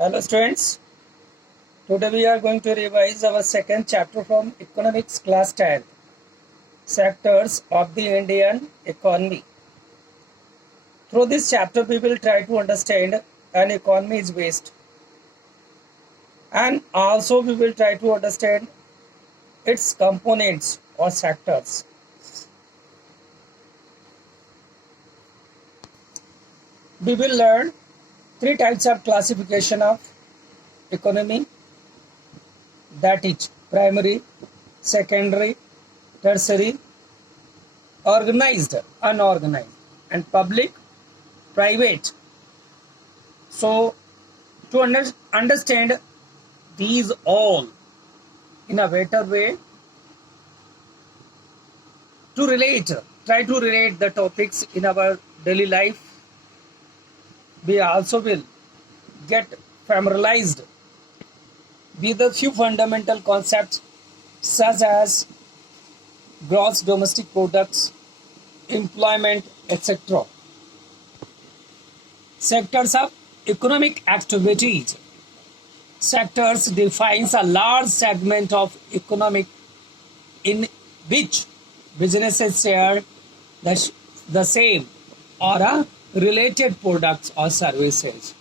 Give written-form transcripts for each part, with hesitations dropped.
Hello students, today we are going to revise our second chapter from Economics class 10, Sectors of the Indian Economy. Through this chapter we will try to understand an economy is based, and also we will try to understand its components or sectors. We will learn three types of classification of economy, that is primary, secondary, tertiary, organized, unorganized, and public, private. So to understand these all in a better way, try to relate the topics in our daily life, we also will get familiarized with a few fundamental concepts such as gross domestic products, employment, etc. Sectors of economic activities. Sectors defines a large segment of economic in which businesses share the same or a related products or services.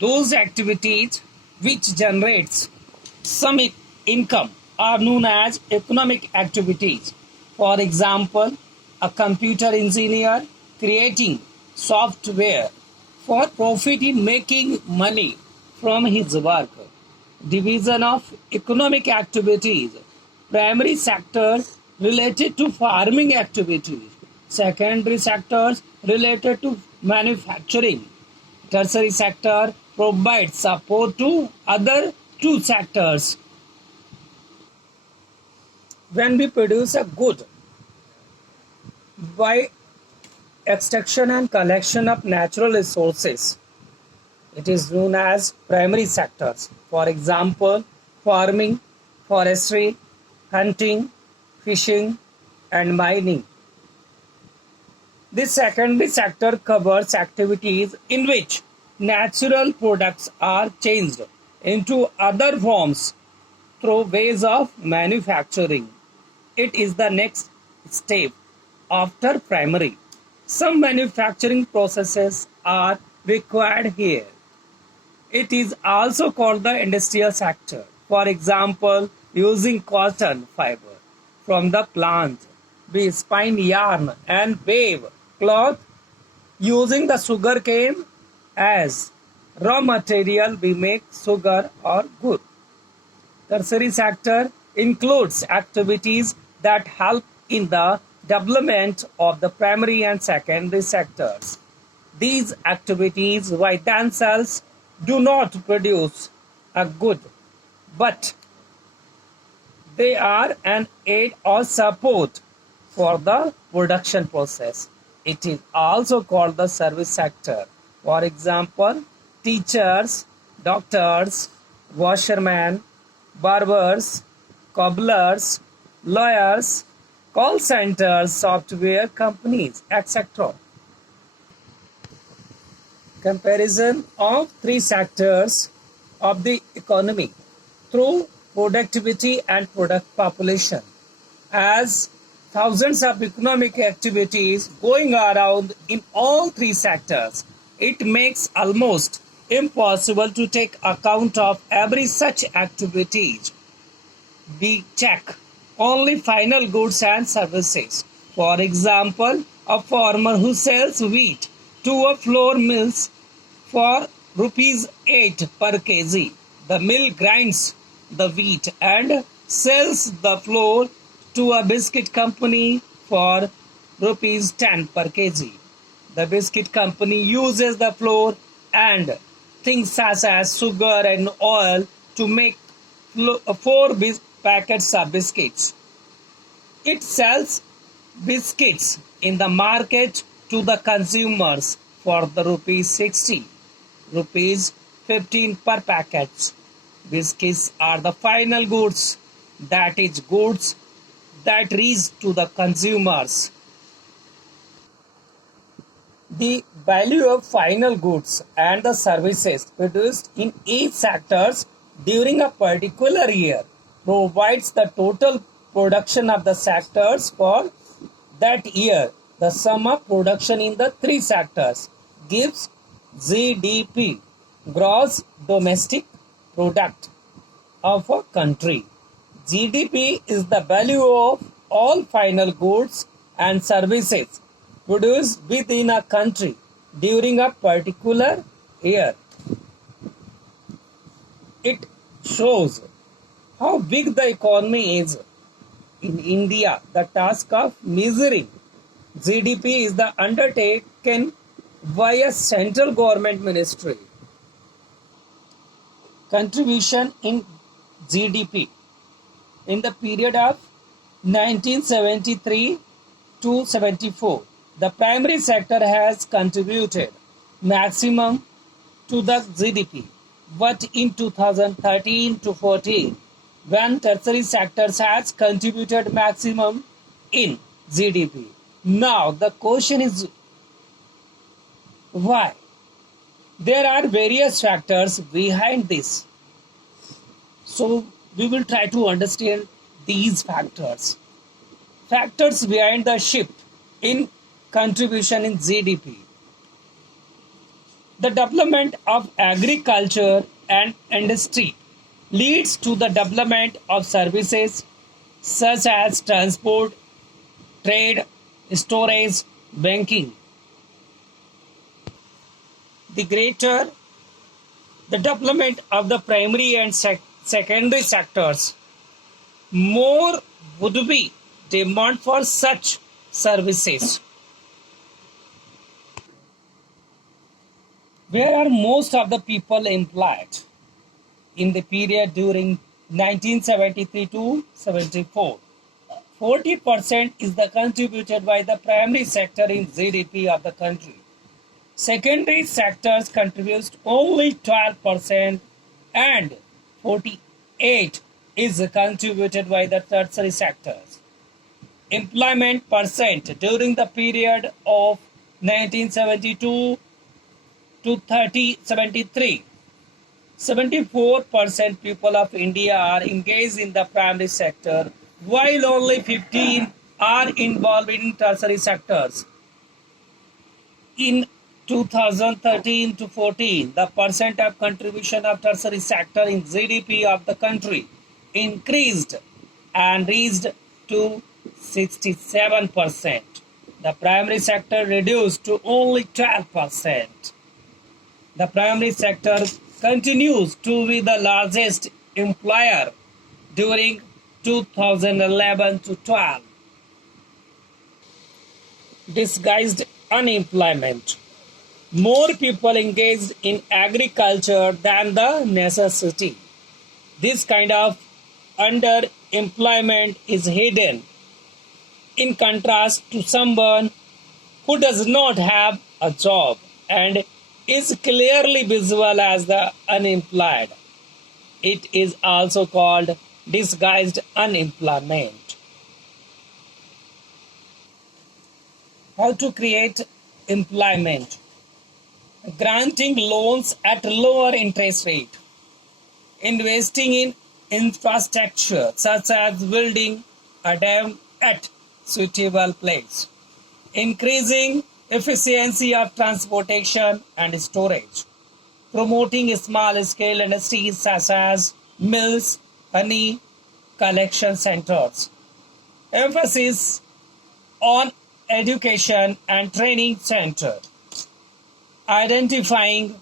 Those activities which generates some income are known as economic activities. For example, a computer engineer creating software for profit in making money from his work. Division of economic activities. Primary sector related to farming activities. Secondary sectors related to manufacturing. Tertiary sector provides support to other two sectors. When we produce a good by extraction and collection of natural resources, it is known as primary sectors. For example, farming, forestry, hunting, fishing, and mining. This secondary sector covers activities in which natural products are changed into other forms through ways of manufacturing. It is the next step after primary. Some manufacturing processes are required here. It is also called the industrial sector. For example, using cotton fiber from the plant, we spin yarn and weave cloth. Using the sugar cane as raw material, we make sugar or gur. Tertiary sector includes activities that help in the development of the primary and secondary sectors. These activities by themselves do not produce a good, but they are an aid or support for the production process. It is also called the service sector. For example, teachers, doctors, washermen, barbers, cobblers, lawyers, call centers, software companies, etc. Comparison of three sectors of the economy through productivity and product population. As thousands of economic activities going around in all three sectors, it makes almost impossible to take account of every such activities. We check only final goods and services. For example, a farmer who sells wheat to a flour mills for rupees 8 per kg. The mill grinds the wheat and sells the flour to a biscuit company for rupees 10 per kg. The biscuit company uses the flour and things such as sugar and oil to make 4 packets of biscuits. It sells biscuits in the market to the consumers for the rupees 60, rupees 15 per packet. Biscuits are the final goods, that is goods that reach to the consumers. The value of final goods and the services produced in each sectors during a particular year provides the total production of the sectors for that year. The sum of production in the three sectors gives GDP, gross domestic product of a country. GDP is the value of all final goods and services produced within a country during a particular year. It shows how big the economy is. In India, the task of measuring GDP is the undertaken by a central government ministry. Contribution in GDP in the period of 1973 to 74, the primary sector has contributed maximum to the GDP, but in 2013 to 14, when tertiary sectors has contributed maximum in GDP. Now the question is why? There are various factors behind this. So we will try to understand these factors. Factors behind the shift in contribution in GDP. The development of agriculture and industry leads to the development of services such as transport, trade, storage, banking. The greater the development of the primary and secondary sectors, more would be demand for such services. Where are most of the people employed? In the period during 1973 to 74, 40% is the contributed by the primary sector in GDP of the country. Secondary sectors contributes only 12% and 48% is contributed by the tertiary sectors. Employment percent during the period of 1972 to 73, 74% people of India are engaged in the primary sector, while only 15% are involved in tertiary sectors. In 2013 to 14, the percent of contribution of tertiary sector in GDP of the country increased and reached to 67%. The primary sector reduced to only 12%. The primary sector continues to be the largest employer during 2011 to 12. Disguised unemployment. More people engaged in agriculture than the necessity. This kind of underemployment is hidden in contrast to someone who does not have a job and is clearly visible as the unemployed. It is also called disguised unemployment. How to create employment? Granting loans at lower interest rate, investing in infrastructure such as building a dam at suitable place, increasing efficiency of transportation and storage, promoting small-scale industries such as mills, honey collection centers, emphasis on education and training center, identifying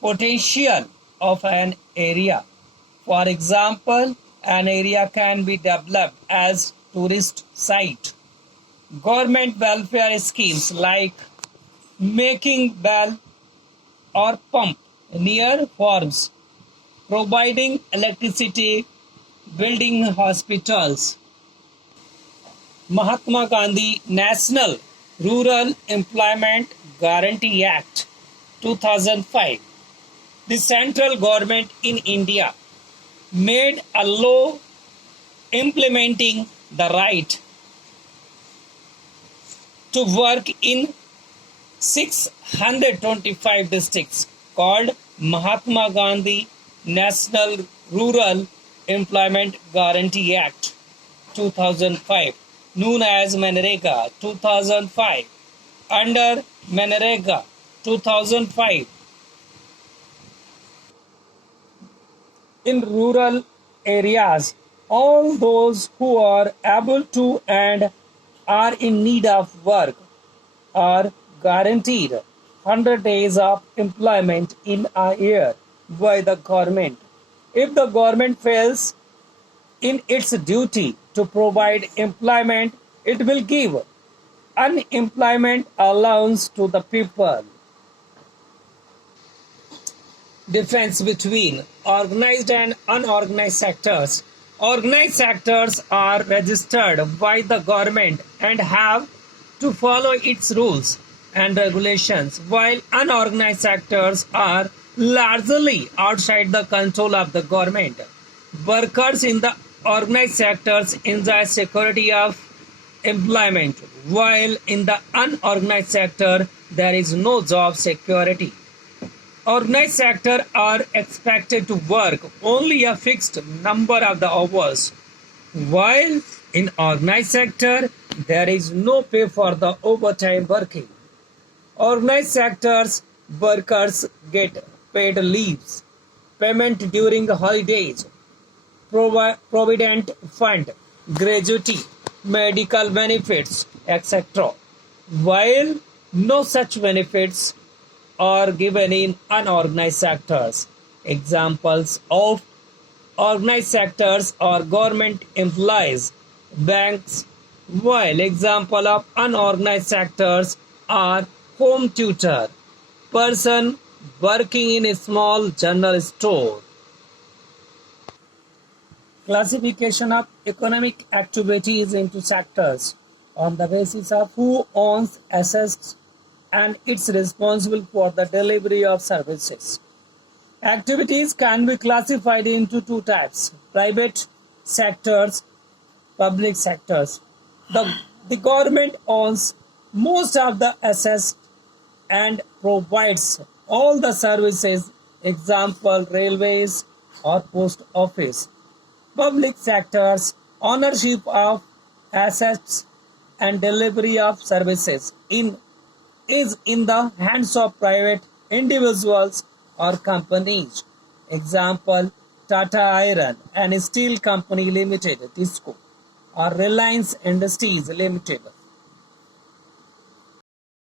potential of an area. For example, an area can be developed as tourist site. Government welfare schemes like making well or pump near farms, providing electricity, building hospitals. Mahatma Gandhi National Rural Employment Guarantee Act 2005. The central government in India made a law implementing the right to work in 625 districts called Mahatma Gandhi National Rural Employment Guarantee Act 2005, known as Manrega 2005. Under Manrega 2005, in rural areas, all those who are able to and are in need of work are guaranteed 100 days of employment in a year by the government. If the government fails in its duty to provide employment, it will give unemployment allowance to the people. Difference between organized and unorganized sectors. Organized sectors are registered by the government and have to follow its rules and regulations, while unorganized sectors are largely outside the control of the government. Workers in the organized sectors enjoy security of employment, while in the unorganized sector there is no job security. Organized sector are expected to work only a fixed number of the hours, while in organized sector there is no pay for the overtime working. Organized sectors workers get paid leaves, payment during holidays, provident fund, gratuity, medical benefits, etc. While no such benefits are given in unorganized sectors. Examples of organized sectors are government employees, banks, while example of unorganized sectors are home tutor, person working in a small general store. Classification of economic activities into sectors on the basis of who owns assets and it's responsible for the delivery of services. Activities can be classified into two types: private sectors, public sectors. The government owns most of the assets and provides all the services, example railways or post office. Public sectors ownership of assets and delivery of services is in the hands of private individuals or companies. Example, Tata Iron and Steel Company Limited, TISCO, or Reliance Industries Limited.